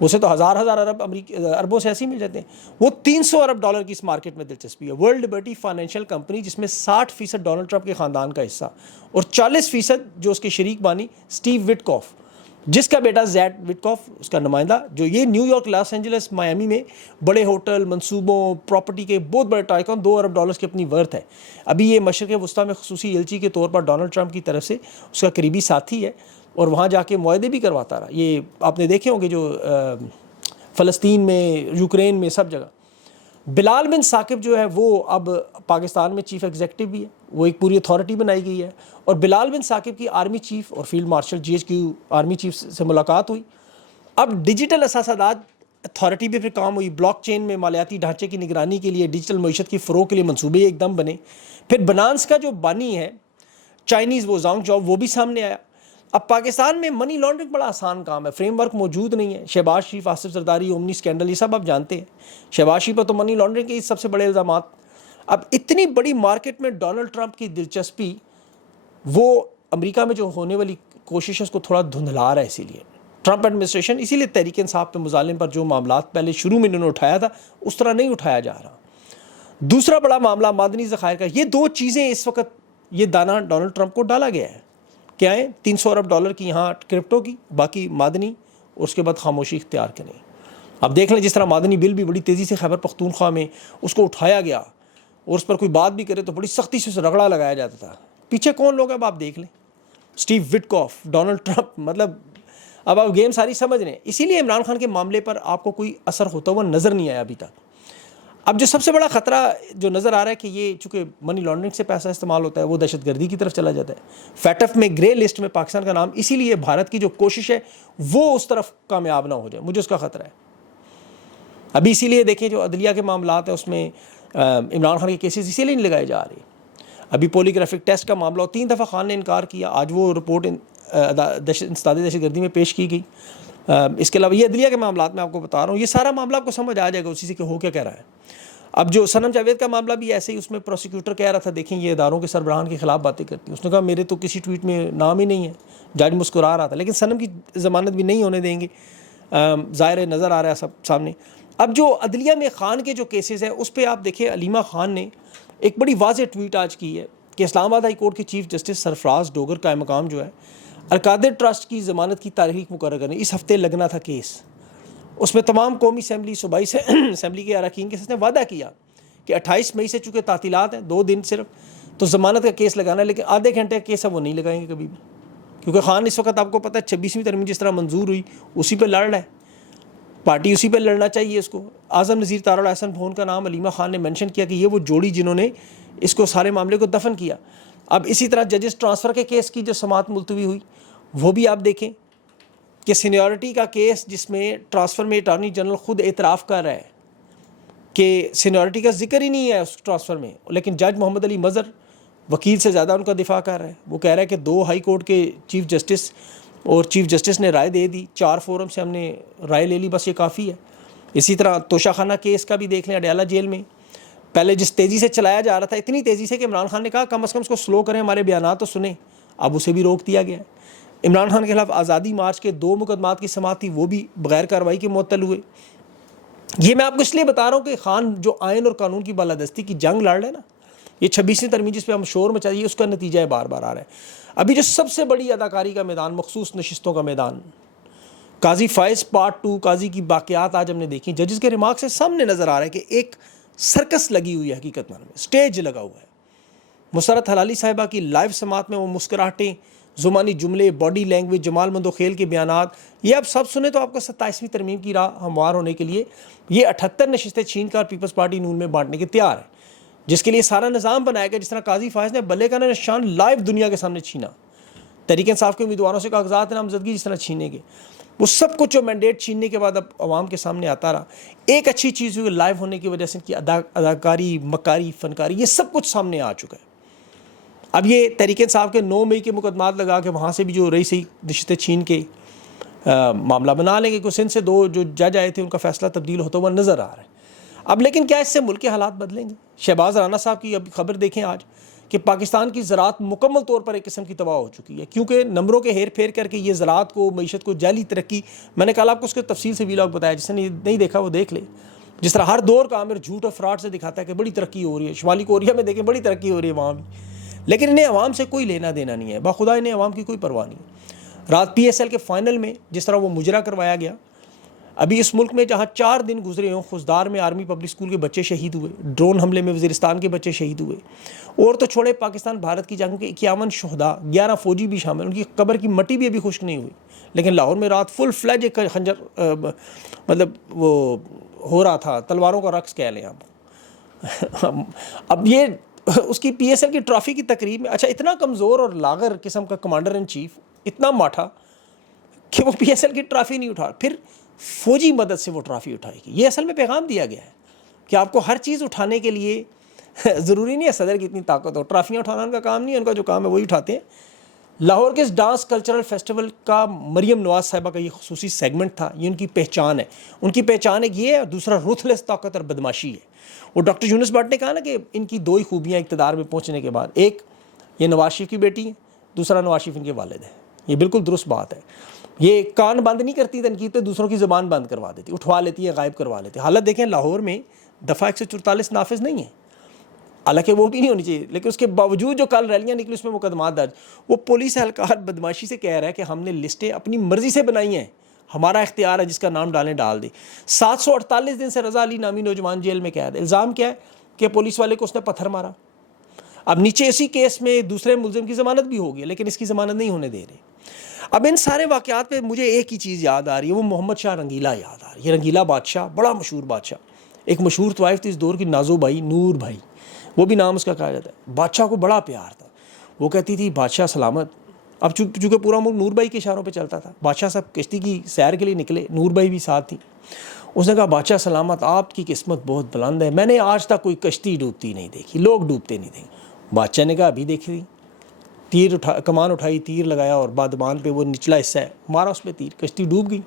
اسے تو ہزار اربوں سے ایسے ہی مل جاتے ہیں. وہ $300 ارب کی اس مارکیٹ میں دلچسپی ہے. ورلڈ لبرٹی فائنینشیل کمپنی جس میں 60% ڈونلڈ ٹرمپ کے خاندان کا حصہ اور 40% جو اس کے شریک بانی اسٹیو وٹکوف, جس کا بیٹا زیڈ وٹکوف اس کا نمائندہ, جو یہ New York, Los Angeles, Miami میں بڑے ہوٹل, منصوبوں, پراپرٹی کے بہت بڑے ٹائکون, $2 ارب کی اپنی ورتھ ہے. ابھی یہ مشرق وسطیٰ میں خصوصی ایلچی کے طور پر ڈونلڈ ٹرمپ کی طرف سے اس کا قریبی ساتھی ہے اور وہاں جا کے معاہدے بھی کرواتا رہا. یہ آپ نے دیکھے ہوں گے جو فلسطین میں, یوکرین میں, سب جگہ. بلال بن ثاقب جو ہے وہ اب پاکستان میں چیف ایگزیکٹو بھی ہے, وہ ایک پوری اتھارٹی بنائی گئی ہے. اور بلال بن ثاقب کی آرمی چیف اور field marshal GHQ army chief سے ملاقات ہوئی. اب ڈیجیٹل اساسات اتھارٹی بھی پھر کام ہوئی. بلاک چین میں مالیاتی ڈھانچے کی نگرانی کے لیے, ڈیجیٹل معیشت کی فروغ کے لیے منصوبے ایک دم بنے. پھر بنانس کا جو بانی ہے چائنیز, وہ زانگ جاؤ, وہ بھی سامنے آیا. اب پاکستان میں منی لانڈرنگ بڑا آسان کام ہے, فریم ورک موجود نہیں ہے. شہباز شریف, آصف زرداری, اومنی اسکینڈل, یہ سب آپ جانتے ہیں. شہباز شریف پر تو منی لانڈرنگ کے سب سے بڑے الزامات. اب اتنی بڑی مارکیٹ میں ڈونلڈ ٹرمپ کی دلچسپی, وہ امریکہ میں جو ہونے والی کوشش ہے اس کو تھوڑا دھندلا رہا ہے. اسی لیے ٹرمپ ایڈمنسٹریشن, اسی لیے تحریک انصاف پہ مظالم پر جو معاملات پہلے شروع میں انہوں نے اٹھایا تھا اس طرح نہیں اٹھایا جا رہا. دوسرا بڑا معاملہ معدنی ذخائر کا. یہ دو چیزیں اس وقت یہ دانہ ڈونلڈ ٹرمپ کو ڈالا گیا ہے. کیا ہے؟ $300 ارب کی یہاں کرپٹو کی, باقی معدنی, اور اس کے بعد خاموشی اختیار کریں. اب دیکھ لیں جس طرح معدنی بل بھی بڑی تیزی سے خیبر پختونخوا میں اس کو اٹھایا گیا اور اس پر کوئی بات بھی کرے تو بڑی سختی سے اسے رگڑا لگایا جاتا تھا. پیچھے کون لوگ ہیں اب آپ دیکھ لیں, اسٹیو وٹکوف, ڈونلڈ ٹرمپ. مطلب اب آپ گیم ساری سمجھ رہے ہیں. اسی لیے عمران خان کے معاملے پر آپ کو کوئی اثر ہوتا ہوا نظر نہیں آیا ابھی تک. اب جو سب سے بڑا خطرہ جو نظر آ رہا ہے کہ یہ چونکہ منی لانڈرنگ سے پیسہ استعمال ہوتا ہے, وہ دہشت گردی کی طرف چلا جاتا ہے. فیٹف میں گرے لسٹ میں پاکستان کا نام, اسی لیے بھارت کی جو کوشش ہے وہ اس طرف کامیاب نہ ہو جائے, مجھے اس کا خطرہ ہے. ابھی اسی لیے دیکھیں جو عدلیہ کے معاملات ہیں اس میں عمران خان کے کیسز اسی لیے نہیں لگائے جا رہے. ابھی پولیگرافک ٹیسٹ کا معاملہ, 3 دفعہ خان نے انکار کیا. آج وہ رپورٹ انسداد دہشت گردی میں پیش کی گئی. اس کے علاوہ یہ عدلیہ کے معاملات میں آپ کو بتا رہا ہوں, یہ سارا معاملہ آپ کو سمجھ آ جائے گا اسی سے کہ ہو کیا کہہ رہا ہے. اب جو صنم جاوید کا معاملہ بھی ایسے ہی, اس میں پروسیکیوٹر کہہ رہا تھا دیکھیں یہ اداروں کے سربراہان کے خلاف باتیں کرتی ہیں. اس نے کہا میرے تو کسی ٹویٹ میں نام ہی نہیں ہے. جج مسکرا رہا تھا, لیکن صنم کی ضمانت بھی نہیں ہونے دیں گے, ظاہر نظر آ رہا ہے سب سامنے. اب جو عدلیہ میں خان کے جو کیسز ہیں اس پہ آپ دیکھیں, علیمہ خان نے ایک بڑی واضح ٹویٹ آج کی ہے کہ اسلام آباد ہائی کورٹ کے چیف جسٹس سرفراز ڈوگر کا مقام جو ہے القادر ٹرسٹ کی ضمانت کی تاریخ مقرر کرنے, اس ہفتے لگنا تھا کیس. اس میں تمام قومی اسمبلی, صوبائی اسمبلی کے اراکین کے ساتھ نے وعدہ کیا کہ 28 مئی سے چونکہ تعطیلات ہیں 2 دن صرف, تو ضمانت کا کیس لگانا ہے. لیکن آدھے گھنٹے کا کیس ہے وہ نہیں لگائیں گے کبھی بھی, کیونکہ خان اس وقت آپ کو پتہ ہے 26ویں ترمیم جس طرح منظور ہوئی اسی پہ لڑ رہا ہے, پارٹی اسی پہ لڑنا چاہیے اس کو. اعظم نذیر تارڑ احسن فون کا نام علیمہ خان نے مینشن کیا کہ یہ وہ جوڑی جنہوں نے اس کو سارے معاملے کو دفن کیا. اب اسی طرح ججز ٹرانسفر کے کیس کی جو سماعت ملتوی ہوئی وہ بھی آپ دیکھیں کہ سینیورٹی کا کیس جس میں ٹرانسفر میں اٹارنی جنرل خود اعتراف کر رہا ہے کہ سینیورٹی کا ذکر ہی نہیں ہے اس ٹرانسفر میں, لیکن جج محمد علی مظہر وکیل سے زیادہ ان کا دفاع کر رہا ہے. وہ کہہ رہا ہے کہ 2 ہائی کورٹ کے چیف جسٹس اور چیف جسٹس نے رائے دے دی, 4 فورم سے ہم نے رائے لے لی, بس یہ کافی ہے. اسی طرح توشہ خانہ کیس کا بھی دیکھ لیں, اڈیالہ جیل میں پہلے جس تیزی سے چلایا جا رہا تھا, اتنی تیزی سے کہ عمران خان نے کہا کم از کم اس کو سلو کریں, ہمارے بیانات تو سنیں. اب اسے بھی روک دیا گیا ہے. عمران خان کے خلاف آزادی مارچ کے 2 مقدمات کی سماعت تھی, وہ بھی بغیر کارروائی کے معطل ہوئے. یہ میں آپ کو اس لیے بتا رہا ہوں کہ خان جو آئین اور قانون کی بالادستی کی جنگ لڑ رہے ہیں نا, یہ 26ویں ترمیم جس پہ ہم شور مچائیے اس کا نتیجہ ہے بار بار آ رہا ہے. ابھی جو سب سے بڑی اداکاری کا میدان, مخصوص نشستوں کا میدان, قاضی فائز پارٹ 2, قاضی کی باقیات آج ہم نے دیکھی. ججز کے ریمارک سے سامنے نظر آ رہا ہے کہ ایک سرکس لگی ہوئی ہے, حقیقت میں سٹیج لگا ہوا ہے. مسرت حلالی صاحبہ کی لائیو سماعت میں وہ مسکراہٹیں, زمانی جملے, باڈی لینگویج, جمال مندوخیل کے بیانات, یہ آپ سب سنیں تو آپ کو 27ویں ترمیم کی راہ ہموار ہونے کے لیے یہ 78 نشستیں چھین کر پیپلز پارٹی نون میں بانٹنے کے تیار ہے, جس کے لیے سارا نظام بنایا گیا. جس طرح قاضی فائز نے بلے کا نشان لائیو دنیا کے سامنے چھینا, تحریک انصاف کے امیدواروں سے کاغذات نامزدگی جس طرح چھینے گے, وہ سب کچھ جو مینڈیٹ چھیننے کے بعد اب عوام کے سامنے آتا رہا. ایک اچھی چیز ہوئی لائیو ہونے کی وجہ سے ان کی اداکاری, مکاری, فنکاری, یہ سب کچھ سامنے آ چکا ہے. اب یہ تحریک انصاف کے 9 مئی کے مقدمات لگا کے وہاں سے بھی جو رہی صحیح نشستیں چھین کے معاملہ بنا لیں گے. کہ سندھ سے 2 جو جج آئے تھے ان کا فیصلہ تبدیل ہوتا ہوا نظر آ رہا ہے. اب لیکن کیا اس سے ملک کے حالات بدلیں گے؟ شہباز رانا صاحب کی اب خبر دیکھیں آج کہ پاکستان کی زراعت مکمل طور پر ایک قسم کی تباہ ہو چکی ہے، کیونکہ نمبروں کے ہیر پھیر کر کے یہ زراعت کو، معیشت کو جعلی ترقی، میں نے کل آپ کو اس کے تفصیل سے ویلاگ بتایا، جس نے نہیں دیکھا وہ دیکھ لے، جس طرح ہر دور کا عامر جھوٹ اور فراڈ سے دکھاتا ہے کہ بڑی ترقی ہو رہی ہے، شمالی کوریا میں دیکھیں بڑی ترقی ہو رہی ہے وہاں بھی، لیکن انہیں عوام سے کوئی لینا دینا نہیں ہے، باخدا انہیں عوام کی کوئی پرواہ نہیں ہے۔ رات پی ایس ایل کے فائنل میں جس طرح وہ مجرا کروایا گیا، ابھی اس ملک میں جہاں 4 دن گزرے ہوں، خوزدار میں آرمی پبلک اسکول کے بچے شہید ہوئے، ڈرون حملے میں وزیرستان کے بچے شہید ہوئے، اور تو چھوڑے پاکستان بھارت کی جنگ کے 51 شہداء، 11 فوجی بھی شامل، ان کی قبر کی مٹی بھی ابھی خشک نہیں ہوئی، لیکن لاہور میں رات فل فلیج ایک خنجر مطلب وہ ہو رہا تھا، تلواروں کا رقص کہہ لیں آپ۔ اب یہ اس کی پی ایس ایل کی ٹرافی کی تقریب میں، اچھا اتنا کمزور اور لاغر قسم کا کمانڈر ان چیف، اتنا ماٹھا کہ وہ پی ایس ایل کی ٹرافی نہیں اٹھا، پھر فوجی مدد سے وہ ٹرافی اٹھائے گی۔ یہ اصل میں پیغام دیا گیا ہے کہ آپ کو ہر چیز اٹھانے کے لیے ضروری نہیں ہے صدر کی اتنی طاقت ہو، ٹرافیاں اٹھانا ان کا کام نہیں ہے، ان کا جو کام ہے وہی اٹھاتے ہیں۔ لاہور کے اس ڈانس کلچرل فیسٹیول کا مریم نواز صاحبہ کا یہ خصوصی سیگمنٹ تھا، یہ ان کی پہچان ہے، ان کی پہچان ایک یہ ہے، اور دوسرا روتھلیس طاقت اور بدماشی ہے۔ وہ ڈاکٹر یونس بٹ نے کہا نا کہ ان کی 2 ہی خوبیاں اقتدار میں پہنچنے کے بعد، ایک یہ نواز شریف کی بیٹی ہے، دوسرا نواز شریف ان کے والد ہیں، یہ بالکل درست بات ہے۔ یہ کان بند نہیں کرتی تنقید پہ، دوسروں کی زبان بند کروا دیتی، اٹھوا لیتی ہے، غائب کروا لیتی ہے۔ حالت دیکھیں لاہور میں دفعہ 144 نافذ نہیں ہے، حالانکہ وہ بھی نہیں ہونی چاہیے، لیکن اس کے باوجود جو کل ریلیاں نکلی اس میں مقدمات درج، وہ پولیس اہلکار بدماشی سے کہہ رہا ہے کہ ہم نے لسٹیں اپنی مرضی سے بنائی ہیں، ہمارا اختیار ہے، جس کا نام ڈالیں ڈال دیں۔ 748 دن سے رضا علی نامی نوجوان جیل میں قید ہے، الزام کیا ہے کہ پولیس والے کو اس نے پتھر مارا۔ اب نیچے اسی کیس میں دوسرے ملزم کی ضمانت بھی ہوگی، لیکن اس کی ضمانت نہیں ہونے دے رہے۔ اب ان سارے واقعات پہ مجھے ایک ہی چیز یاد آ رہی ہے، وہ محمد شاہ رنگیلا یاد آ رہی ہے۔ یہ رنگیلا بادشاہ بڑا مشہور بادشاہ، ایک مشہور طوائف تھی اس دور کی، نازو بھائی، نور بھائی، وہ بھی نام اس کا کہا جاتا ہے۔ بادشاہ کو بڑا پیار تھا، وہ کہتی تھی بادشاہ سلامت۔ اب چونکہ پورا ملک نور بھائی کے اشاروں پہ چلتا تھا، بادشاہ صاحب کشتی کی سیر کے لیے نکلے، نور بھائی بھی ساتھ تھی، اس نے کہا بادشاہ سلامت، آپ کی قسمت بہت بلند ہے، میں نے آج تک کوئی کشتی ڈوبتی نہیں دیکھی، لوگ ڈوبتے نہیں دیکھے۔ بادشاہ نے کہا ابھی دیکھی، تیر کمان اٹھائی، تیر لگایا، اور بادمان پہ وہ نچلا حصہ ہے مارا اس پہ تیر، کشتی ڈوب گئی،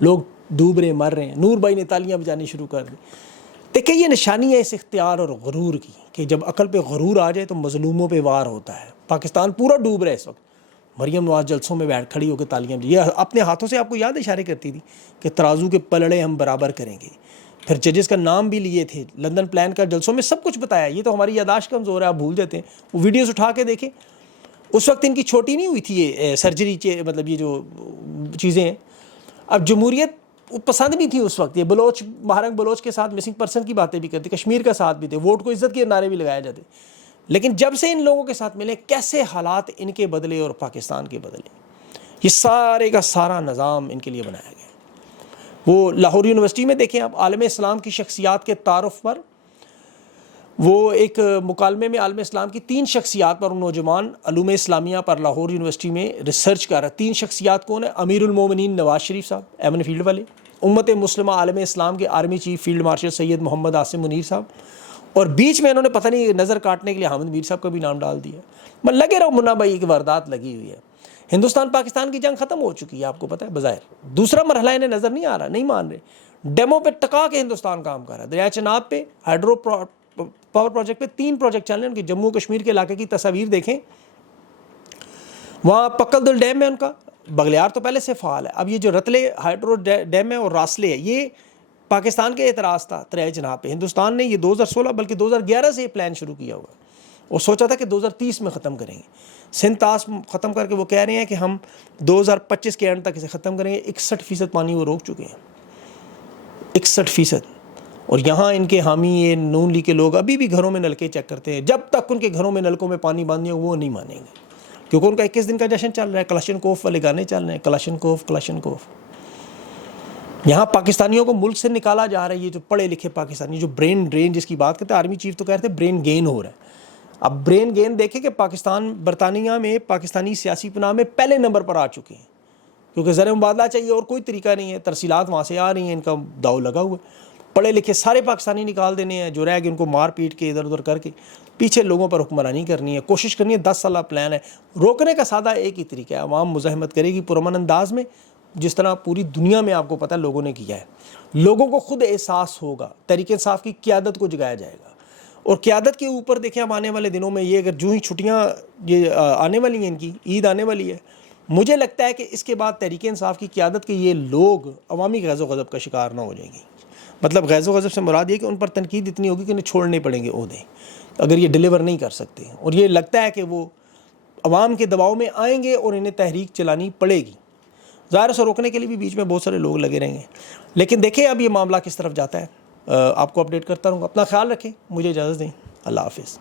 لوگ ڈوب رہے، مر رہے ہیں۔ نور بھائی نے تالیاں بجانی شروع کر دی۔ دیکھیں یہ نشانی ہے اس اختیار اور غرور کی، کہ جب عقل پہ غرور آ جائے تو مظلوموں پہ وار ہوتا ہے۔ پاکستان پورا ڈوب رہا ہے اس وقت، مریم نواز جلسوں میں بیٹھ کھڑی ہو کے تالیاں، یہ اپنے ہاتھوں سے آپ کو یاد اشارے کرتی تھی کہ ترازو کے پلڑے ہم برابر کریں گے، پھر ججز کا نام بھی لیے تھے، لندن پلان کا جلسوں میں سب کچھ بتایا۔ یہ تو ہماری یاداشت کمزور ہے، آپ بھول جاتے ہیں، وہ ویڈیوز اٹھا کے دیکھیں۔ اس وقت ان کی چھوٹی نہیں ہوئی تھی یہ سرجری، مطلب یہ جو چیزیں ہیں۔ اب جمہوریت پسند بھی تھی اس وقت، یہ بلوچ، مہارنگ بلوچ کے ساتھ مسنگ پرسن کی باتیں بھی کرتے، کشمیر کا ساتھ بھی تھے، ووٹ کو عزت کے نعرے بھی لگائے جاتے، لیکن جب سے ان لوگوں کے ساتھ ملے کیسے حالات ان کے بدلے اور پاکستان کے بدلے۔ یہ سارے کا سارا نظام ان کے لیے بنایا گیا۔ وہ لاہور یونیورسٹی میں دیکھیں آپ، عالم اسلام کی شخصیات کے تعارف پر وہ ایک مکالمے میں عالم اسلام کی 3 شخصیات پر نوجوان علوم اسلامیہ پر لاہور یونیورسٹی میں ریسرچ کر رہا ہے۔ 3 شخصیات کون ہیں؟ امیر المومنین نواز شریف صاحب، ایمن فیلڈ والے، امت مسلمہ عالم اسلام کے آرمی چیف فیلڈ مارشل سید محمد عاصم منیر صاحب، اور بیچ میں انہوں نے پتہ نہیں نظر کاٹنے کے لیے حامد میر صاحب کا بھی نام ڈال دیا۔ میں لگے رہو منا بھائی کی واردات لگی ہوئی ہے۔ ہندوستان پاکستان کی جنگ ختم ہو چکی ہے، آپ کو پتہ ہے بظاہر، دوسرا مرحلہ انہیں نظر نہیں آ رہا، نہیں مان رہے، ڈیمو پہ ٹکا کے ہندوستان کام کر رہا ہے۔ دریائے چناب پہ ہائیڈرو پاور پروجیکٹ پہ 3 پروجیکٹ چل رہے ہیں، ان کے جموں کشمیر کے علاقے کی تصاویر دیکھیں، وہاں پکل دل ڈیم ہے ان کا، بغلیار تو پہلے سے فعال ہے، اب یہ جو رتلے ہائیڈرو ڈیم ہے اور راسلے ہے، یہ پاکستان کے اعتراض تھا دریائے چناب پہ۔ ہندوستان نے یہ 2016 بلکہ 2011 سے یہ پلان شروع کیا ہوا ہے، وہ سوچا تھا کہ 2030 میں ختم کریں گے، سندھ تاس ختم کر کے وہ کہہ رہے ہیں کہ ہم 2025 کے اینڈ تک اسے ختم کریں گے۔ 61% پانی وہ روک چکے ہیں، 61%۔ اور یہاں ان کے حامی یہ نون لیگ کے لوگ ابھی بھی گھروں میں نلکے چیک کرتے ہیں، جب تک ان کے گھروں میں نلکوں میں پانی بند نہیں ہو وہ نہیں مانیں گے، کیونکہ ان کا 21 دن کا جشن چل رہا ہے، کلاشن کوف والے گانے چل رہے ہیں، کلاشن کوف کلاشن کوف۔ یہاں پاکستانیوں کو ملک سے نکالا جا رہا ہے، یہ جو پڑھے لکھے پاکستانی، جو برین ڈرین جس کی بات کرتے ہیں، آرمی چیف تو کہتے ہیں برین گین ہو رہا ہے۔ اب برین گین دیکھیں کہ پاکستان برطانیہ میں پاکستانی سیاسی پناہ میں پہلے نمبر پر آ چکے ہیں، کیونکہ زر مبادلہ چاہیے اور کوئی طریقہ نہیں ہے، ترسیلات وہاں سے آ رہی ہیں، ان کا داؤ لگا ہوا ہے، پڑھے لکھے سارے پاکستانی نکال دینے ہیں، جو رہ گئے ان کو مار پیٹ کے ادھر ادھر کر کے پیچھے لوگوں پر حکمرانی کرنی ہے، کوشش کرنی ہے۔ 10 سالہ پلان ہے، روکنے کا سادہ ایک ہی طریقہ ہے، عوام مزاحمت کرے گی پرامن انداز میں، جس طرح پوری دنیا میں آپ کو پتہ لوگوں نے کیا ہے۔ لوگوں کو خود احساس ہوگا، تحریک انصاف کی قیادت کو جگایا جائے گا، اور قیادت کے اوپر دیکھیں اب آنے والے دنوں میں یہ اگر جو ہی چھٹیاں یہ آنے والی ہیں، ان کی عید آنے والی ہے، مجھے لگتا ہے کہ اس کے بعد تحریک انصاف کی قیادت کے یہ لوگ عوامی غیظ و غضب کا شکار نہ ہو جائیں گے. مطلب غیظ و غضب سے مراد یہ کہ ان پر تنقید اتنی ہوگی کہ انہیں چھوڑنے پڑیں گے عہدے اگر یہ ڈیلیور نہیں کر سکتے. اور یہ لگتا ہے کہ وہ عوام کے دباؤ میں آئیں گے اور انہیں تحریک چلانی پڑے گی. ظاہر سے روکنے کے لیے بھی بیچ میں بہت سارے لوگ لگے رہیں گے. لیکن دیکھیں اب یہ معاملہ کس طرف جاتا ہے. آپ کو اپڈیٹ کرتا رہوں گا. اپنا خیال رکھیں. مجھے اجازت دیں. اللہ حافظ.